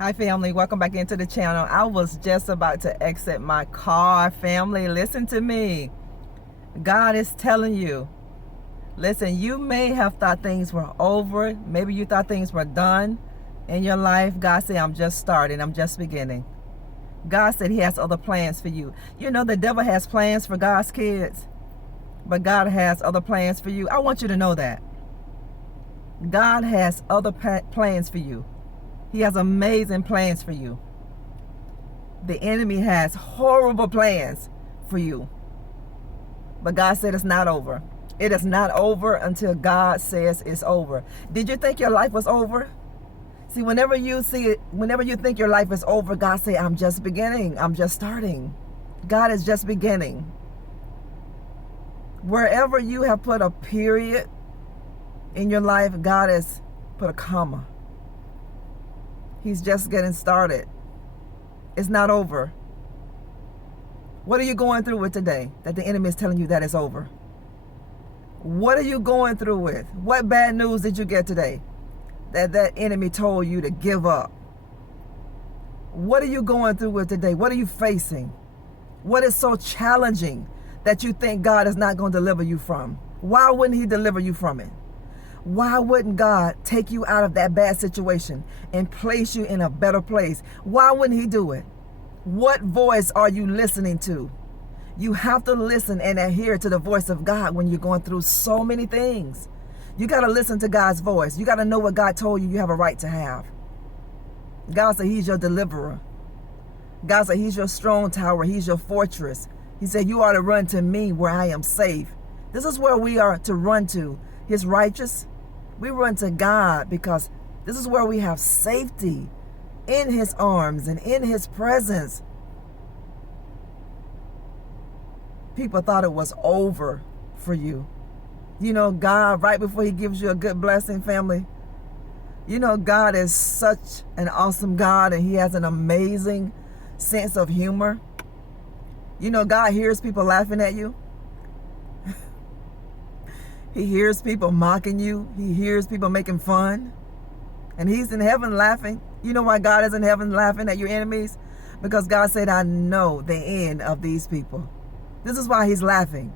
Hi family, welcome back into the channel. I was just about to exit my car. Family, listen to me. God is telling you, listen, you may have thought things were over. Maybe you thought things were done in your life. God said, I'm just starting. I'm just beginning. God said he has other plans for you. You know, the devil has plans for God's kids, but God has other plans for you. I want you to know that. God has other plans for you. He has amazing plans for you. The enemy has horrible plans for you. But God said it's not over. It is not over until God says it's over. Did you think your life was over? See, whenever you think your life is over, God said, I'm just beginning. I'm just starting. God is just beginning. Wherever you have put a period in your life, God has put a comma. He's just getting started. It's not over. What are you going through with today that the enemy is telling you that it's over? What are you going through with? What bad news did you get today that enemy told you to give up? What are you going through with today? What are you facing? What is so challenging that you think God is not going to deliver you from? Why wouldn't he deliver you from it? Why wouldn't God take you out of that bad situation and place you in a better place? Why wouldn't he do it? What voice are you listening to? You have to listen and adhere to the voice of God when you're going through so many things. You got to listen to God's voice. You got to know what God told you you have a right to have. God said he's your deliverer. God said he's your strong tower. He's your fortress. He said you are to run to me where I am safe. This is where we are to run to. His righteous. We run to God because this is where we have safety in his arms and in his presence. People thought it was over for you. You know, God, right before he gives you a good blessing, family, you know, God is such an awesome God and he has an amazing sense of humor. You know, God hears people laughing at you. He hears people mocking you. He hears people making fun. And he's in heaven laughing. You know why God is in heaven laughing at your enemies? Because God said, I know the end of these people. This is why he's laughing.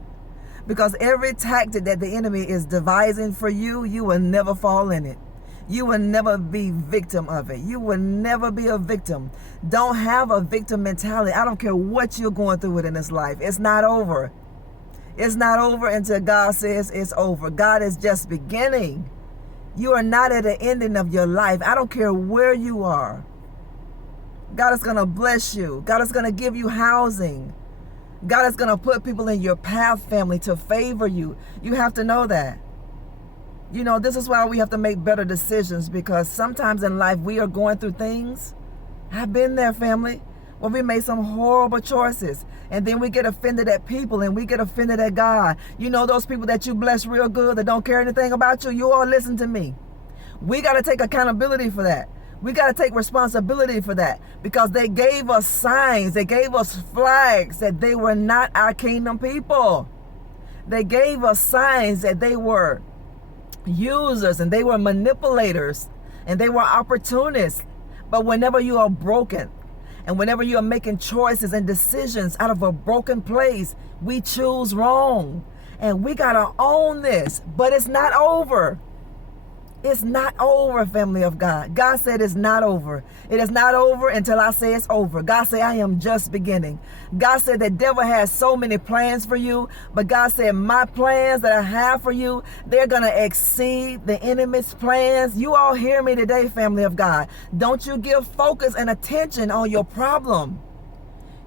Because every tactic that the enemy is devising for you, you will never fall in it. You will never be victim of it. You will never be a victim. Don't have a victim mentality. I don't care what you're going through in this life. It's not over. It's not over until God says it's over. God is just beginning. You are not at the ending of your life. I don't care where you are. God is going to bless you. God is going to give you housing. God is going to put people in your path, family, to favor you. You have to know that. You know, this is why we have to make better decisions, because sometimes in life we are going through things. I've been there, family, where we made some horrible choices. And then we get offended at people and we get offended at God. You know, those people that you bless real good that don't care anything about you, you all listen to me. We got to take accountability for that. We got to take responsibility for that, because they gave us signs. They gave us flags that they were not our kingdom people. They gave us signs that they were users and they were manipulators and they were opportunists. But whenever you are broken, and whenever you are making choices and decisions out of a broken place, we choose wrong. And we got to own this. But it's not over. It's not over, family of God. God said it's not over. It is not over until I say it's over. God said I am just beginning. God said the devil has so many plans for you, but God said my plans that I have for you, they're going to exceed the enemy's plans. You all hear me today, family of God. Don't you give focus and attention on your problem.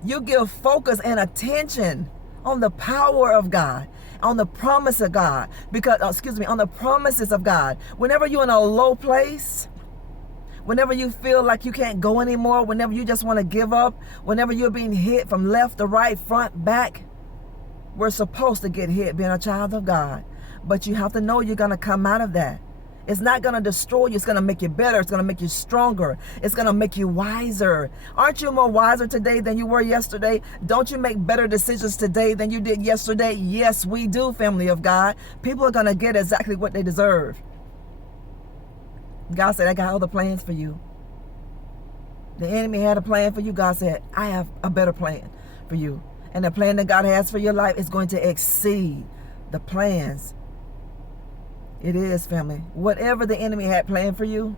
You give focus and attention on the power of God, on the promise of God, on the promises of God. Whenever you're in a low place, whenever you feel like you can't go anymore, whenever you just want to give up, whenever you're being hit from left to right, front, back, we're supposed to get hit being a child of God. But you have to know you're going to come out of that. It's not going to destroy you. It's going to make you better. It's going to make you stronger. It's going to make you wiser. Aren't you more wiser today than you were yesterday? Don't you make better decisions today than you did yesterday? Yes, we do, family of God. People are going to get exactly what they deserve. God said, I got other plans for you. The enemy had a plan for you. God said, I have a better plan for you. And the plan that God has for your life is going to exceed the plans. It is, family. Whatever the enemy had planned for you,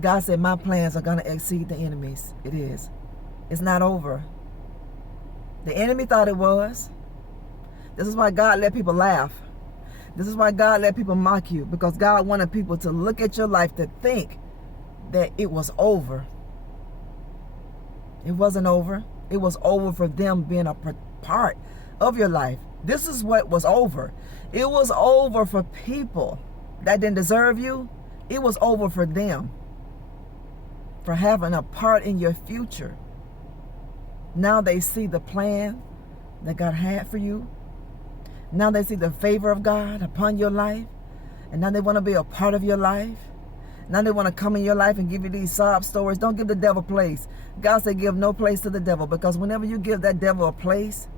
God said, my plans are going to exceed the enemy's. It is. It's not over. The enemy thought it was. This is why God let people laugh. This is why God let people mock you, because God wanted people to look at your life to think that it was over. It wasn't over. It was over for them being a part of your life. This is what was over. It was over for people that didn't deserve you. It was over for them, for having a part in your future. Now they see the plan that God had for you. Now they see the favor of God upon your life. And now they want to be a part of your life. Now they want to come in your life and give you these sob stories. Don't give the devil place. God said give no place to the devil, because whenever you give that devil a place,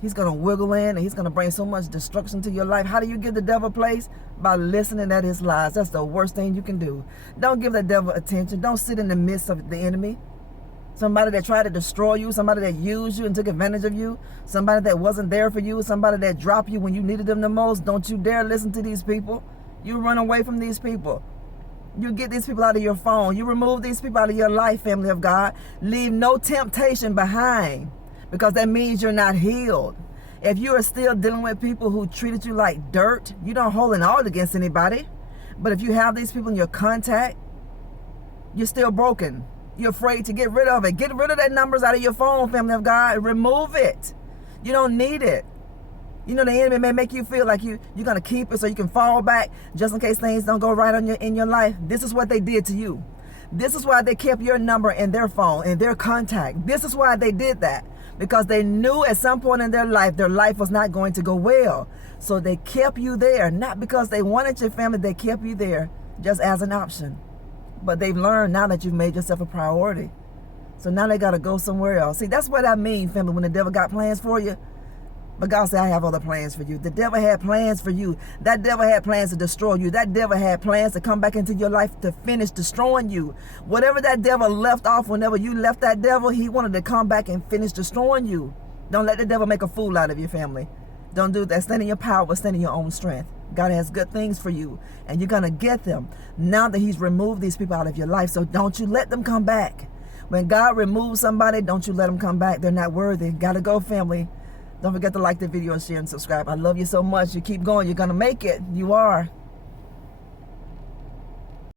he's going to wiggle in and he's going to bring so much destruction to your life. How do you give the devil a place? By listening at his lies. That's the worst thing you can do. Don't give the devil attention. Don't sit in the midst of the enemy. Somebody that tried to destroy you, somebody that used you and took advantage of you, somebody that wasn't there for you, somebody that dropped you when you needed them the most. Don't you dare listen to these people. You run away from these people. You get these people out of your phone. You remove these people out of your life, family of God. Leave no temptation behind, because that means you're not healed. If you are still dealing with people who treated you like dirt, you don't hold an ought against anybody. But if you have these people in your contact, you're still broken. You're afraid to get rid of it. Get rid of that numbers out of your phone, family of God. Remove it. You don't need it. You know, the enemy may make you feel like you're going to keep it so you can fall back just in case things don't go right in your life. This is what they did to you. This is why they kept your number in their phone, in their contact. This is why they did that. Because they knew at some point in their life was not going to go well. So they kept you there. Not because they wanted your family. They kept you there just as an option. But they've learned now that you've made yourself a priority. So now they got to go somewhere else. See, that's what I mean, family, when the devil got plans for you. But God said, I have other plans for you. The devil had plans for you. That devil had plans to destroy you. That devil had plans to come back into your life to finish destroying you. Whatever that devil left off, whenever you left that devil, he wanted to come back and finish destroying you. Don't let the devil make a fool out of your family. Don't do that. Stand in your power. Stand in your own strength. God has good things for you, and you're going to get them now that he's removed these people out of your life. So don't you let them come back. When God removes somebody, don't you let them come back. They're not worthy. Got to go, family. Don't forget to like the video and share and subscribe. I love you so much. You keep going. You're going to make it. You are.